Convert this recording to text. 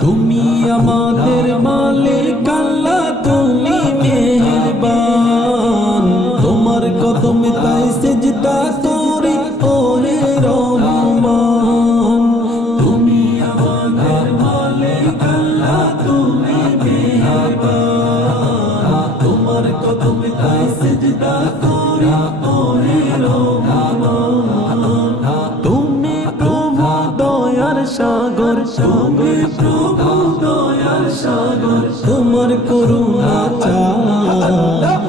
তুমি আমাদের মালিক আল্লাহ, তুমি মেহেরবান। তোমার কদমে তাই সিজদা করি ওহে রহমান। তুমি আমাদের মালিক আল্লাহ, তুমি মেহেরবান। তোমার কদমে তাই সিজদা করি ওহে রহমান। তুমি প্রভু দয়ার সাগর, তুমি প্রভু দয়ার সাগর, তোমার করুণা চাই।